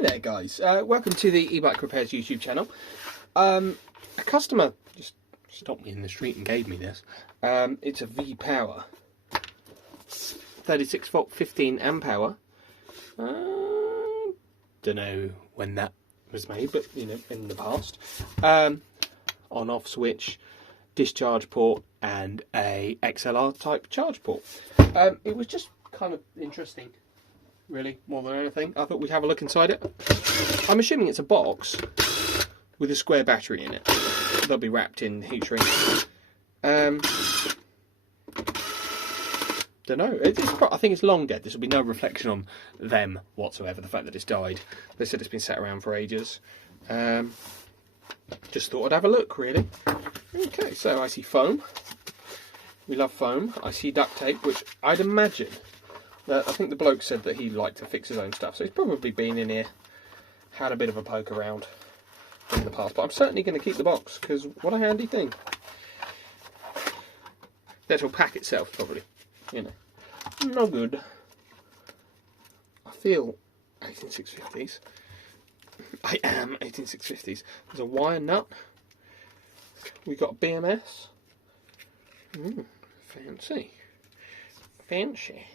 Hi there guys, welcome to the Ebike Repairs YouTube channel. A customer just stopped me in the street and gave me this. It's a V-Power 36 volt 15 amp hour. Don't know when that was made, but you know, in the past. On off switch, discharge port and a XLR type charge port. It was just kind of interesting, really, more than anything. I thought we'd have a look inside it. I'm assuming it's a box with a square battery in it. They'll be wrapped in heat shrink. Don't know. I think it's long dead. This will be no reflection on them whatsoever. The fact that it's died. They said it's been sat around for ages. Just thought I'd have a look, really. Okay, so I see foam. We love foam. I see duct tape, which I'd imagine. I think the bloke said that he liked to fix his own stuff, so he's probably been in here, had a bit of a poke around in the past. But I'm certainly going to keep the box, because what a handy thing. The actual pack itself, probably, you know, no good. I feel 18650s. I am 18650s. There's a wire nut. We've got BMS. Fancy. Fancy.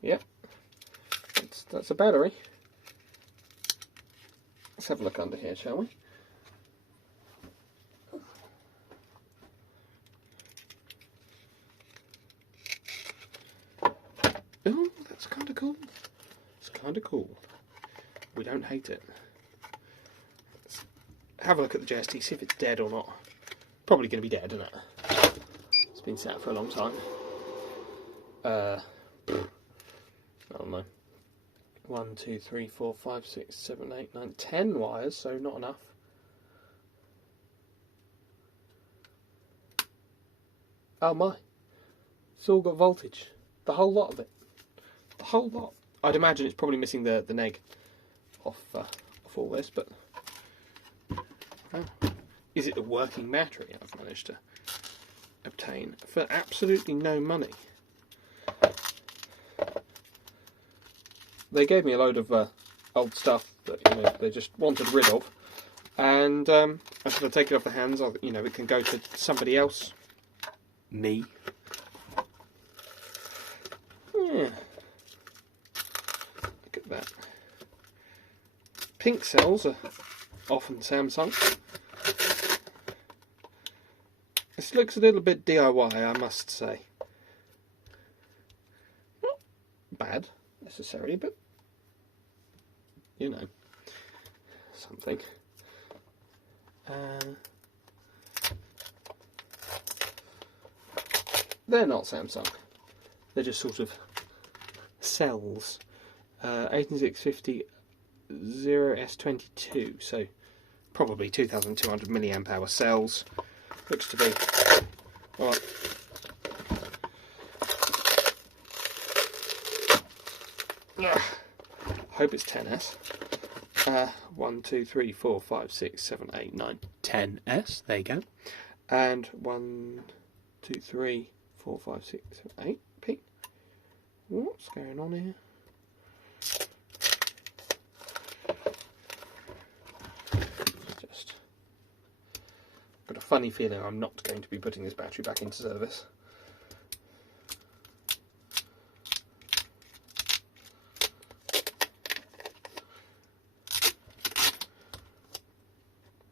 Yep, that's a battery. Let's have a look under here, shall we? Oh, that's kind of cool. It's kind of cool. We don't hate it. Let's have a look at the JST, see if it's dead or not. Probably going to be dead, isn't it? It's been sat for a long time. I don't know. 1, 2, 3, 4, 5, 6, 7, 8, 9, 10 wires, so not enough. Oh my. It's all got voltage. The whole lot of it. The whole lot. I'd imagine it's probably missing the neg off all this, but... Oh. Is it a working battery I've managed to obtain for absolutely no money? They gave me a load of old stuff that, you know, they just wanted rid of, and I said I'd take it off the hands. You know, it can go to somebody else. Me. Yeah. Look at that. Pink cells are often Samsung. This looks a little bit DIY, I must say. Not bad, necessarily, but, you know, something. They're not Samsung. They're just sort of cells. 18650 0S22, so probably 2200 milliamp hour cells. Looks to be. Alright. Hope it's 10S. 1, 2, 3, 4, 5, 6, 7, 8, 9, 10S. There you go. And 1, 2, 3, 4, 5, 6, 7, 8P. What's going on here? Got a funny feeling I'm not going to be putting this battery back into service.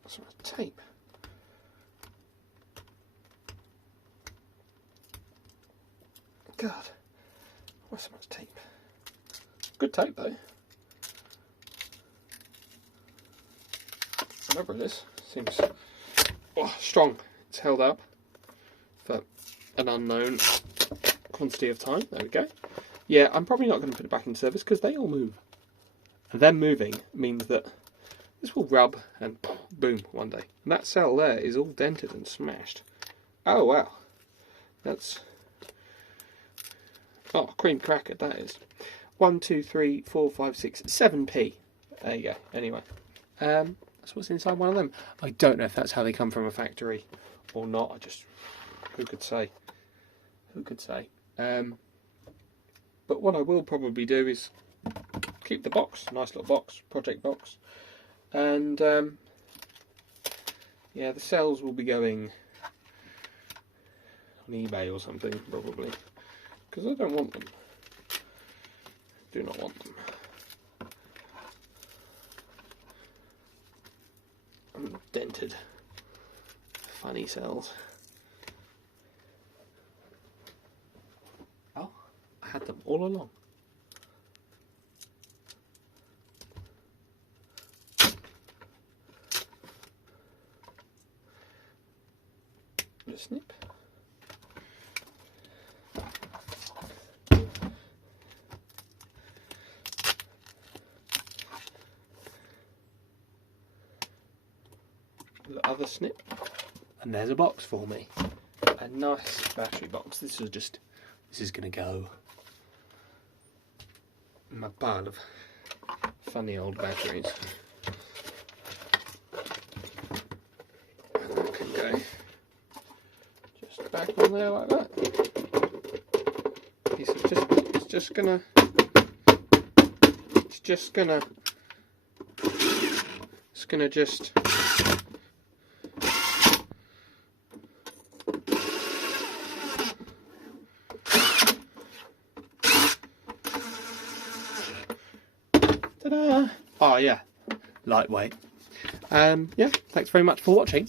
That's some tape. God, why so much tape? Good tape though. Whatever it is, seems. Oh, strong. It's held up for an unknown quantity of time. There we go. Yeah, I'm probably not going to put it back in service because they all move. And them moving means that this will rub and boom one day. And that cell there is all dented and smashed. Oh, wow. That's... Oh, cream cracker, that is. 1, 2, 3, 4, 5, 6, 7p. There you go. Anyway. That's what's inside one of them. I don't know if that's how they come from a factory or not. Who could say? Who could say? But what I will probably do is keep the box, nice little box, project box, and yeah, the cells will be going on eBay or something probably, because I don't want them. Do not want them. Dented, funny cells. Oh, I had them all along. A snip. The other snip, and there's a box for me. A nice battery box. This is going to go in my pile of funny old batteries. And that can go just back on there like that. It's just gonna just ta-da! Oh yeah, lightweight. Yeah, thanks very much for watching.